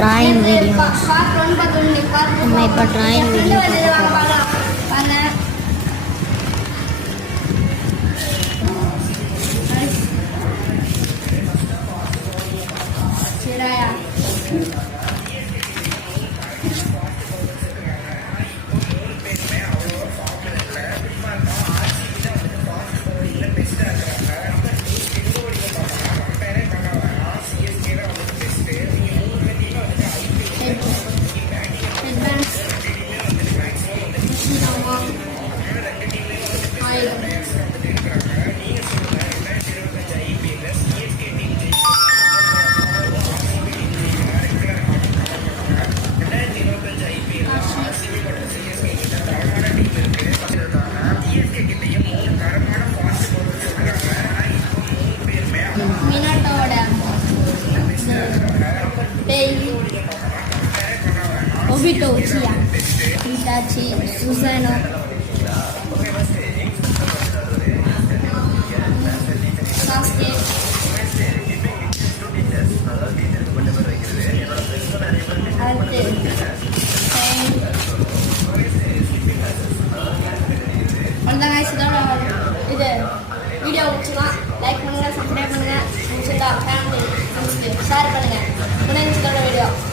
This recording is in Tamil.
Drawing videos. நம்ம இப்போ டிராயிங் வீடியோ மினாட்டோட ஒபிட்டோ சியா இட்டாச்சி சுசானோ சாஸ்கே அவ்வளோதான் guys. இது வீடியோ பிடிச்சினா லைக் பண்ணுங்கள், சப்ஸ்கிரைப் பண்ணுங்கள், ஃபேமிலி ஃப்ரெண்ட்ஸ்க்கு ஷேர் பண்ணுங்கள். வீடியோ